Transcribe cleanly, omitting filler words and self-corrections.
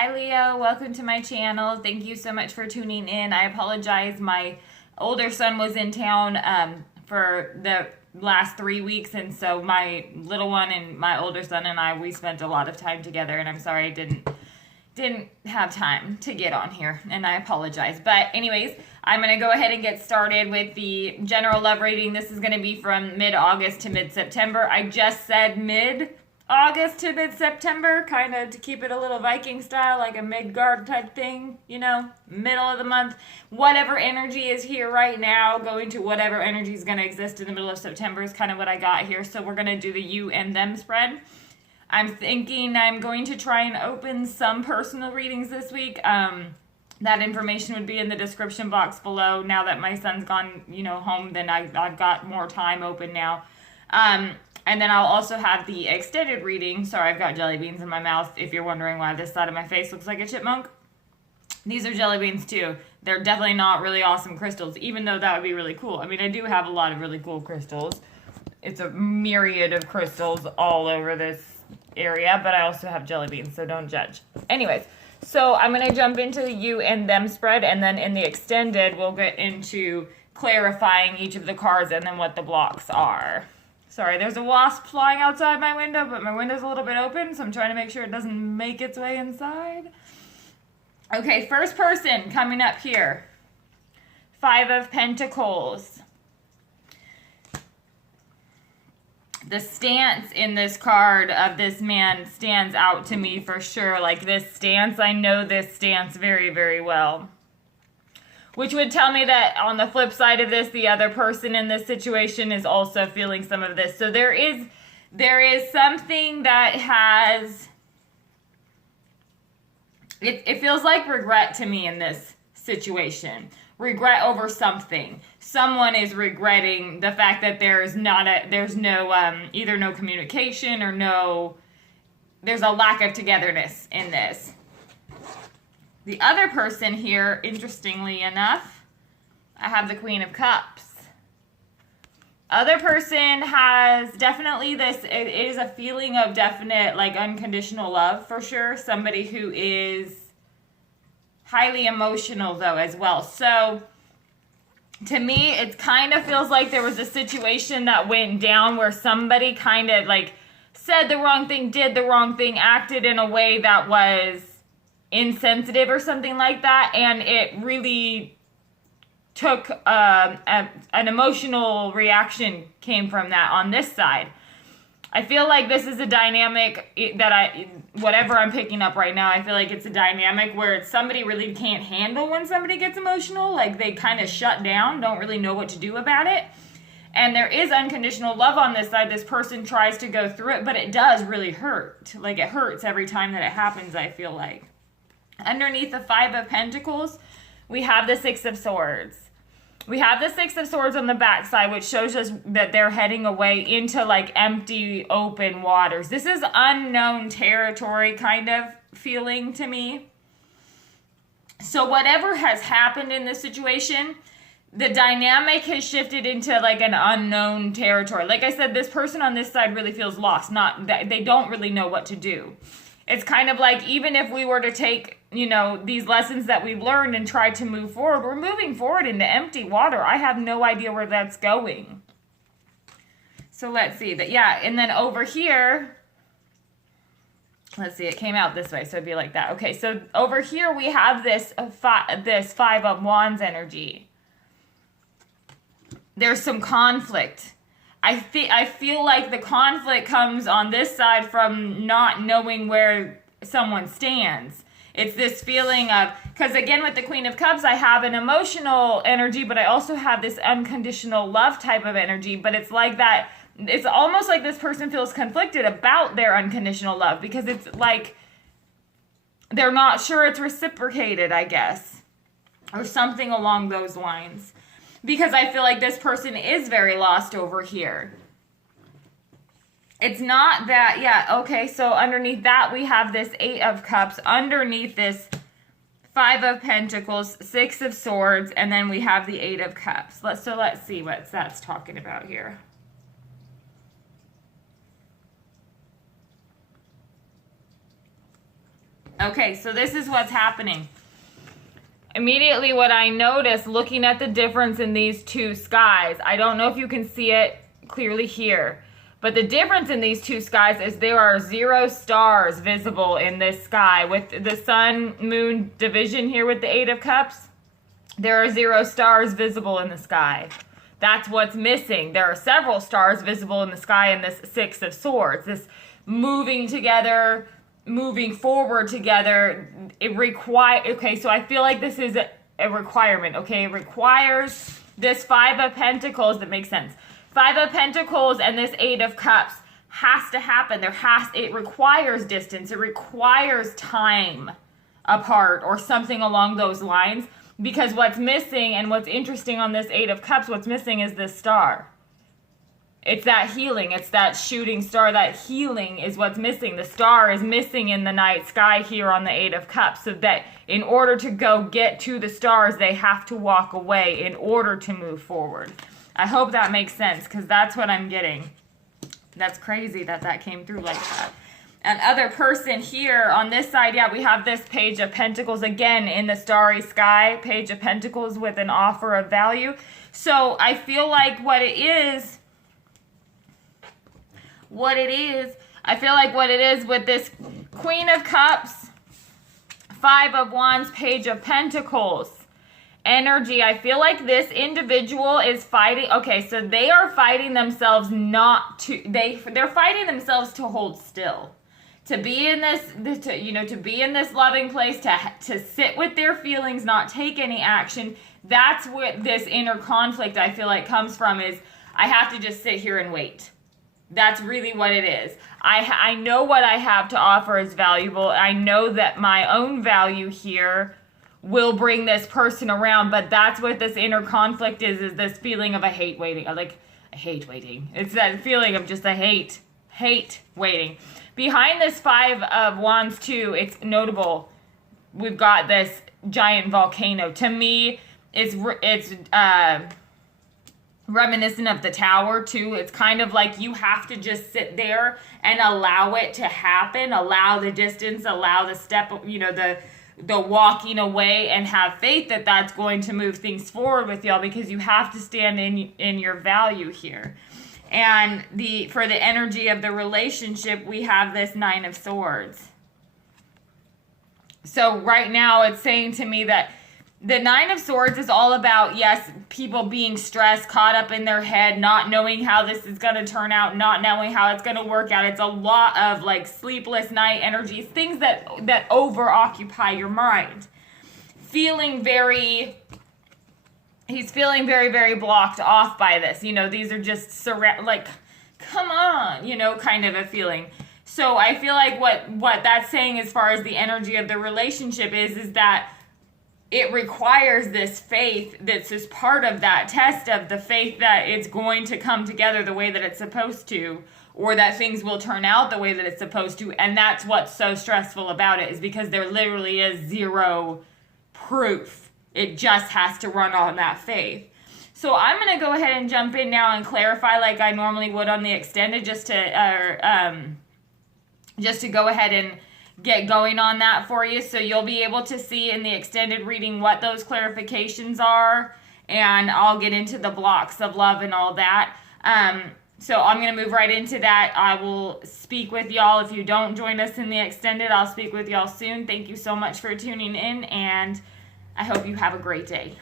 Hi Leo, welcome to my channel. Thank you so much for tuning in. I apologize, my older son was in town for the last 3 weeks, and so my little one and my older son and I, we spent a lot of time together, and I'm sorry I didn't have time to get on here, and I apologize. But anyways, I'm going to go ahead and get started with the general love reading. This is going to be from mid-August to mid-September. I just said mid-August to mid-September, kind of to keep it a little Viking style, like a Midgard type thing, you know, middle of the month. Whatever energy is here right now, going to whatever energy is going to exist in the middle of September is kind of what I got here. So we're going to do the you and them spread. I'm thinking I'm going to try and open some personal readings this week. That information would be in the description box below. Now that my son's gone, home, then I've got more time open now. And then I'll also have the extended reading. Sorry, I've got jelly beans in my mouth. If you're wondering why this side of my face looks like a chipmunk. These are jelly beans too. They're definitely not really awesome crystals, even though that would be really cool. I mean, I do have a lot of really cool crystals. It's a myriad of crystals all over this area, but I also have jelly beans, so don't judge. Anyways, so I'm going to jump into the you and them spread, and then in the extended, we'll get into clarifying each of the cards and then what the blocks are. Sorry, there's a wasp flying outside my window, but my window's a little bit open, so I'm trying to make sure it doesn't make its way inside. Okay, first person coming up here. 5 of Pentacles. The stance in this card of this man stands out to me for sure. Like this stance, I know this stance very, very well. Which would tell me that on the flip side of this, the other person in this situation is also feeling some of this. So there is something that has, it feels like regret to me in this situation. Regret over something. Someone is regretting the fact that there's no either no communication or there's a lack of togetherness in this. The other person here, interestingly enough, I have the Queen of Cups. Other person has definitely this, it is a feeling of definite, like, unconditional love for sure. Somebody who is highly emotional, though, as well. So, to me, it kind of feels like there was a situation that went down where somebody kind of, like, said the wrong thing, did the wrong thing, acted in a way that was insensitive or something like that, and it really took an emotional reaction came from that on this side. I feel like this is a dynamic that whatever I'm picking up right now, I feel like it's a dynamic where somebody really can't handle when somebody gets emotional, like they kind of shut down, don't really know what to do about it. And there is unconditional love on this side. This person tries to go through it, but it does really hurt. Like it hurts every time that it happens, I feel like. Underneath the 5 of Pentacles, we have the 6 of Swords. We have the 6 of Swords on the back side, which shows us that they're heading away into like empty, open waters. This is unknown territory kind of feeling to me. So whatever has happened in this situation, the dynamic has shifted into like an unknown territory. Like I said, this person on this side really feels lost. They don't really know what to do. It's kind of like even if we were to take, these lessons that we've learned and try to move forward, we're moving forward into empty water. I have no idea where that's going. So let's see that. Yeah. And then over here, let's see, it came out this way. So it'd be like that. Okay. So over here we have this 5 of Wands energy. There's some conflict. I feel like the conflict comes on this side from not knowing where someone stands. It's this feeling of, because again with the Queen of Cups, I have an emotional energy, but I also have this unconditional love type of energy. But it's like that, it's almost like this person feels conflicted about their unconditional love because it's like they're not sure it's reciprocated, I guess, or something along those lines. Because I feel like this person is very lost over here. It's not that, yeah, okay, so underneath that we have this 8 of Cups. Underneath this 5 of Pentacles, 6 of Swords, and then we have the 8 of Cups. Let's see what that's talking about here. Okay, so this is what's happening. Immediately what I noticed looking at the difference in these two skies, I don't know if you can see it clearly here, but the difference in these two skies is there are 0 stars visible in this sky. With the sun-moon division here with the 8 of Cups, there are 0 stars visible in the sky. That's what's missing. There are several stars visible in the sky in this 6 of Swords. This moving together, moving forward together, okay, so I feel like this is a requirement, okay? It requires this 5 of Pentacles, that makes sense. 5 of Pentacles and this 8 of Cups has to happen. It requires distance. It requires time apart or something along those lines, because what's missing and what's interesting on this 8 of Cups, what's missing is this star. It's that healing. It's that shooting star. That healing is what's missing. The star is missing in the night sky here on the 8 of Cups. So that in order to go get to the stars, they have to walk away in order to move forward. I hope that makes sense, because that's what I'm getting. That's crazy that that came through like that. Another person here on this side, yeah, we have this Page of Pentacles again in the starry sky. Page of Pentacles with an offer of value. So I feel like what it is with this Queen of Cups, 5 of Wands, Page of Pentacles energy, I feel like this individual is fighting. Okay, so they are fighting themselves they're fighting themselves to hold still, to be in to be in this loving place, to sit with their feelings, not take any action. That's what this inner conflict I feel like comes from, is I have to just sit here and wait. That's really what it is. I know what I have to offer is valuable. I know that my own value here will bring this person around, but that's what this inner conflict is this feeling of I hate waiting. I hate waiting. It's that feeling of just I hate waiting. Behind this 5 of Wands too, it's notable. We've got this giant volcano. To me, it's reminiscent of the Tower too. It's kind of like you have to just sit there and allow it to happen, allow the distance, allow the step, the walking away, and have faith that that's going to move things forward with y'all, because you have to stand in your value here. And for the energy of the relationship, we have this 9 of Swords. So right now it's saying to me that the 9 of Swords is all about, yes, people being stressed, caught up in their head, not knowing how this is going to turn out, not knowing how it's going to work out. It's a lot of like sleepless night energies, things that over-occupy your mind. He's feeling very, very blocked off by this. These are just come on, kind of a feeling. So I feel like what that's saying as far as the energy of the relationship is that it requires this faith that's just part of that test of the faith that it's going to come together the way that it's supposed to, or that things will turn out the way that it's supposed to. And that's what's so stressful about it, is because there literally is 0 proof. It just has to run on that faith. So I'm going to go ahead and jump in now and clarify like I normally would on the extended, just to go ahead and get going on that for you, so you'll be able to see in the extended reading what those clarifications are, and I'll get into the blocks of love and all that. So I'm going to move right into that. I will speak with y'all. If you don't join us in the extended, I'll speak with y'all soon. Thank you so much for tuning in, and I hope you have a great day.